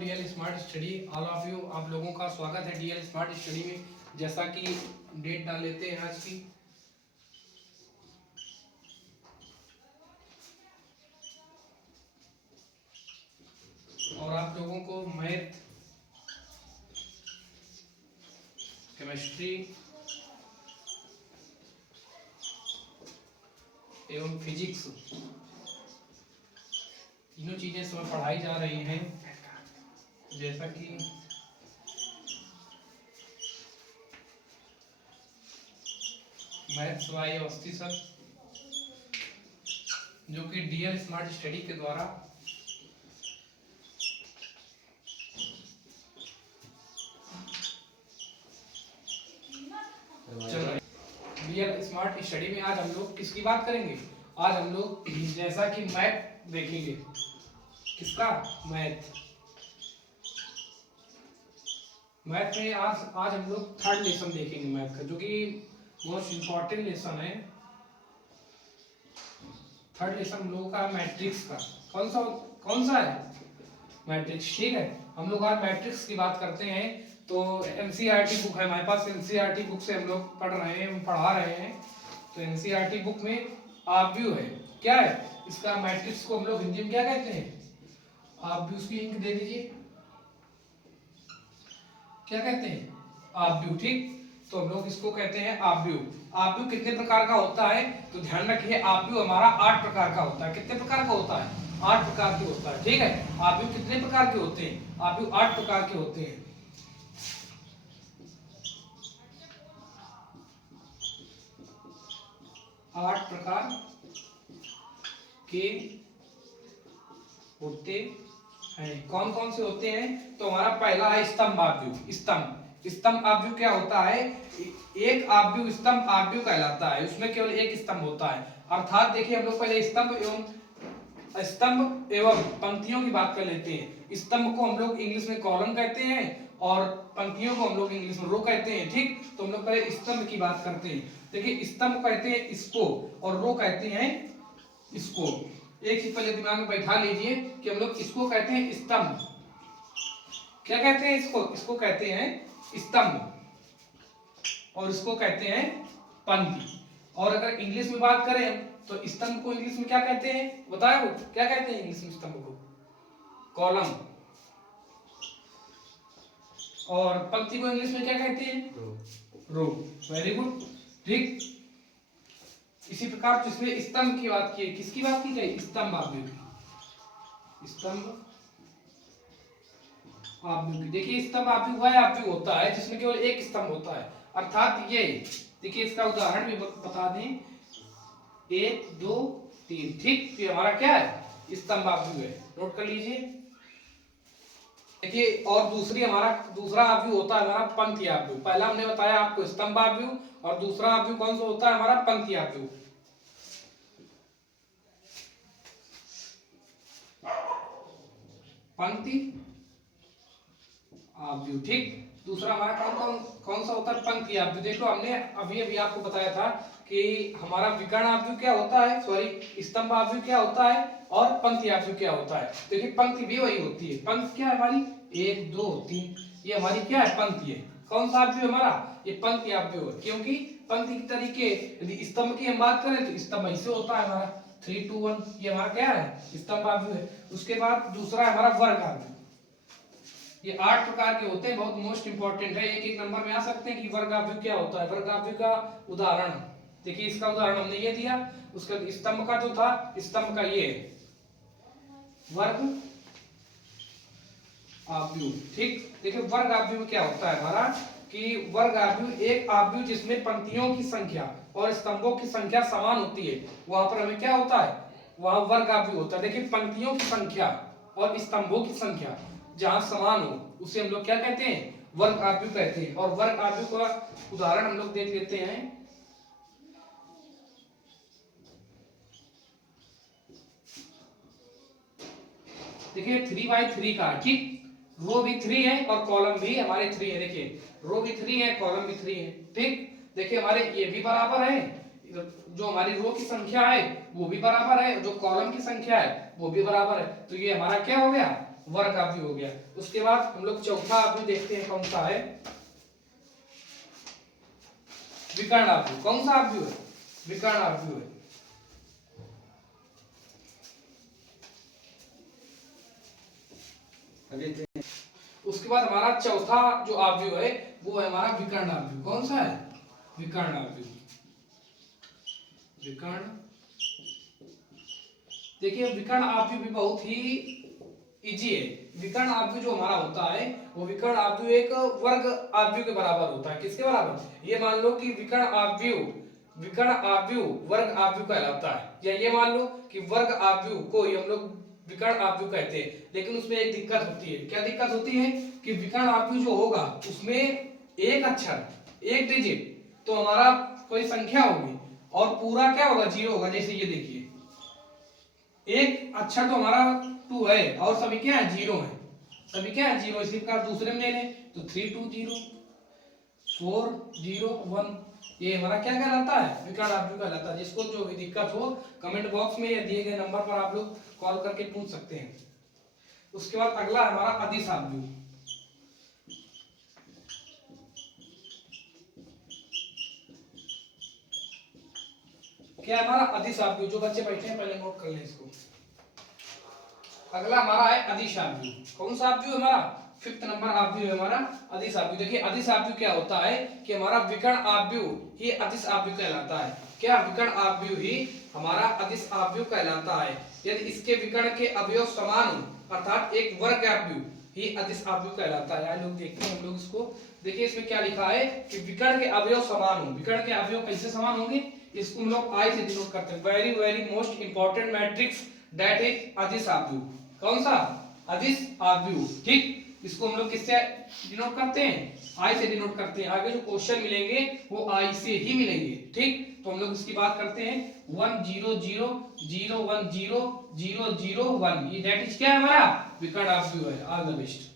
DL smart study all of you, आप लोगों का स्वागत है डीएल स्मार्ट स्टडी में। जैसा कि डेट डाल लेते हैं आज की। और आप लोगों को मैथ, केमिस्ट्री एवं फिजिक्स तीनों चीजें इसमें पढ़ाई जा रही हैं। जैसा कि मैथ्स वाई अवस्थी सर, जो कि डीएल स्मार्ट स्टडी के द्वारा चल रहे हैं। डीएल स्मार्ट स्टडी में आज हम लोग किसकी बात करेंगे? आज हम लोग जैसा कि मैथ देखेंगे। किसका? मैथ में आज हम लोग थर्ड लेसन देखेंगे मैथ का, जो कि मोस्ट इम्पोर्टेंट लेसन है। थर्ड लेसन हम लोगों का मैट्रिक्स का। कौन सा है? मैट्रिक्स। ठीक है, हम लोग आज मैट्रिक्स की बात करते हैं। तो एनसीईआरटी बुक है हमारे पास, एनसीईआरटी बुक से हम लोग पढ़ा रहे हैं। तो एनसीईआरटी बुक में ऑब्व्यू है। क्या है इसका? मैट्रिक्स को हम लोग हिंदी में क्या कहते हैं? ऑब्व्यू। उसकी इंक दे दीजिए। क्या कहते हैं? ऑब्व्यू। ठीक, तो हम लोग इसको कहते हैं ऑब्व्यू। ऑब्व्यू कितने प्रकार का होता है? तो ध्यान रखिए, ऑब्व्यू हमारा 8 प्रकार का होता है। कितने प्रकार का होता है? 8 प्रकार के होता है। ठीक है, ऑब्व्यू कितने प्रकार के होते हैं? ऑब्व्यू 8 प्रकार के होते हैं। आठ प्रकार के होते हैं। कौन कौन से होते हैं? तो हमारा पहला है स्तंभ ऑब्व्यू। स्तंभ ऑब्व्यू क्या होता है? एक ऑब्व्यू स्तंभ ऑब्व्यू कहलाता है। उसमें केवल एक स्तंभ होता है। अर्थात देखिए, हम लोग पहले स्तंभ एवं पंक्तियों की बात कर लेते हैं। स्तंभ को हम लोग इंग्लिश में कॉलम कहते हैं और पंक्तियों को हम लोग इंग्लिश में रो कहते हैं। ठीक, तो हम लोग पहले स्तंभ की बात करते हैं। देखिए, स्तंभ कहते हैं इसको और रो कहते हैं इसको। एक चीज पहले दिमाग में बैठा लीजिए कि हम लोग इसको कहते हैं स्तंभ। क्या कहते हैं इसको? इसको कहते हैं स्तंभ और इसको कहते हैं पंक्ति। और अगर इंग्लिश में बात करें तो स्तंभ को इंग्लिश में क्या कहते हैं? बताओ क्या कहते हैं इंग्लिश में स्तंभ को? कॉलम। और पंक्ति को इंग्लिश में क्या कहते हैं? रो। Very good. ठीक, इसी प्रकार जिसमें स्तंभ की बात की, किसकी बात की जाए? स्तंभ ऑब्व्यू की। स्तंभ ऑब्व्यू की। देखिए, स्तंभ ऑब्व्यू वह ऑब्व्यू होता है जिसमें केवल एक स्तंभ होता है। अर्थात ये देखिए, इसका उदाहरण भी बता दें। 1 2 3। ठीक, तो हमारा क्या है? स्तंभ ऑब्व्यू है। नोट कर लीजिए। देखिए, और दूसरा ऑब्व्यू होता है हमारा पंक्ति ऑब्व्यू। पहला हमने बताया आपको स्तंभ ऑब्व्यू, और दूसरा ऑब्व्यू कौन सा होता है हमारा? पंक्ति ऑब्व्यू। पंक्ति ऑब्व्यू। ठीक, दूसरा हमारा कौन सा होता है? पंक्ति ऑब्व्यू। देखो, हमने अभी आपको बताया था कि हमारा विकर्ण ऑब्व्यू क्या होता है, सॉरी स्तंभ ऑब्व्यू क्या होता है और पंक्ति ऑब्व्यू क्या होता है। देखिए, पंक्ति भी वही होती है। पंक्ति क्या है हमारी? 1 2 3, ये हमारी क्या है? पंक्ति है। कौन सा ऑब्व्यू हमारा? ये पंक्ति ऑब्व्यू है। क्योंकि पंक्ति के तरीके, यदि स्तंभ की हम बात करें तो स्तंभ ऐसे होता है हमारा 3 2 1, ये हमारा क्या है? स्तंभ ऑब्व्यू है। उसके बाद दूसरा है हमारा वर्ग ऑब्व्यू। ये 8 प्रकार के होते हैं, बहुत मोस्ट इंपॉर्टेंट है। एक नंबर में आ सकते हैं कि वर्ग ऑब्व्यू क्या होता है। वर्ग ऑब्व्यू का उदाहरण देखिए, इसका उदाहरण हमने ये दिया। उसका स्तंभ का जो था, स्तंभ का ये वर्ग ऑब्व्यू। ठीक, देखिए वर्ग ऑब्व्यू में क्या होता है हमारा कि वर्ग ऑब्व्यू एक ऑब्व्यू जिसमें पंक्तियों की संख्या और स्तंभों की संख्या समान होती है, वहां पर हमें क्या होता है? वहां वर्ग ऑब्व्यू होता है। देखिए, पंक्तियों की संख्या और स्तंभों की संख्या जहां समान हो उसे हम लोग क्या कहते हैं? वर्ग ऑब्व्यू कहते हैं। और वर्ग ऑब्व्यू का उदाहरण हम लोग देख लेते हैं। देखिए, 3/3 का। ठीक, रो भी 3 है और कॉलम भी हमारे 3 है। देखिए, रो भी 3 है, कॉलम भी 3 है। ठीक, देखिए हमारे ये भी बराबर है। जो हमारी रो की संख्या है वो भी बराबर है, जो कॉलम की संख्या है वो भी बराबर है। तो ये हमारा क्या हो गया? वर्ग आव्यूह हो गया। उसके बाद हम लोग चौथा आव्यूह देखते हैं कौन सा है, विकर्ण आव्यूह। कौन सा आव्यूह है? विकर्ण आव्यूह है। उसके बाद हमारा चौथा जो आव्यूह है वो है हमारा विकर्ण आव्यूह। कौन सा है? विकर्ण आव्यूह। विकर्ण, देखिए विकर्ण आव्यूह भी बहुत ही इजी है। विकर्ण आव्यूह जो हमारा होता है वो विकर्ण आव्यूह एक वर्ग आव्यूह के बराबर होता है। किसके बराबर? ये मान लो कि विकर्ण आव्यूह वर्ग आव्यूह कहलाता है, या ये मान लो कि वर्ग आव्यूह को ही हम लोग विकर्ण आव्यूह कहते हैं। लेकिन उसमें एक दिक्कत होती है। क्या दिक्कत होती है? कि विकर्ण आव्यूह जो होगा उसमें एक अक्षर, एक डिजिट, तो हमारा कोई संख्या होगी और पूरा क्या होगा? जीरो होगा। जैसे ये देखिए, एक अक्षर तो हमारा 2 है और सभी क्या है? जीरो है। सभी क्या है? जीरो। इसी प्रकार दूसरे में ले लें तो 3 2 0 4 0 1, ये हमारा क्या कहलाता है? विकर्ण आव्यूह कहलाता है। जिसको जो भी दिक्कत हो कमेंट बॉक्स में या दिए गए नंबर पर आप लोग कॉल करके पूछ सकते हैं। उसके बाद अगला हमारा अदिश आव्यूह। क्या है हमारा? अदिश आव्यूह। जो बच्चे बैठे हैं पहले नोट कर लें इसको। अगला हमारा है अदिश आव्यूह। कौन सा आव्यूह हमारा? 5th नंबर आव्यूह है हमारा अदिश आव्यूह। देखिए अदिश आव्यूह क्या होता है कि हमारा विकर्ण आव्यूह ही अदिश आव्यूह कहलाता है। क्या? विकर्ण आव्यूह ही हमारा अदिश आव्यूह कहलाता है यदि इसके विकर्ण के अवयव समान हो, अर्थात एक वर्ग आव्यूह ही अदिश आव्यूह कहलाता है। आइए लोग देखते हैं हम लोग इसको। देखिए इसमें क्या लिखा है कि विकर्ण के अवयव समान हो। विकर्ण के अवयव कैसे समान होंगे? इसको हम लोग आई से डिनोट करते हैं। Very very most important matrix that is अदिश आव्यूह। कौन सा? अदिश आव्यूह। ठीक, इसको हम लोग किससे डिनोट करते हैं? आई से डिनोट करते हैं। आगे जो क्वेश्चन मिलेंगे वो आई से ही मिलेंगे। ठीक, तो हम लोग इसकी बात करते हैं 1 0 0 0 1 0 0 0 1। ये दैट इज क्या है हमारा? विकर्ण आव्यूह है। All the best.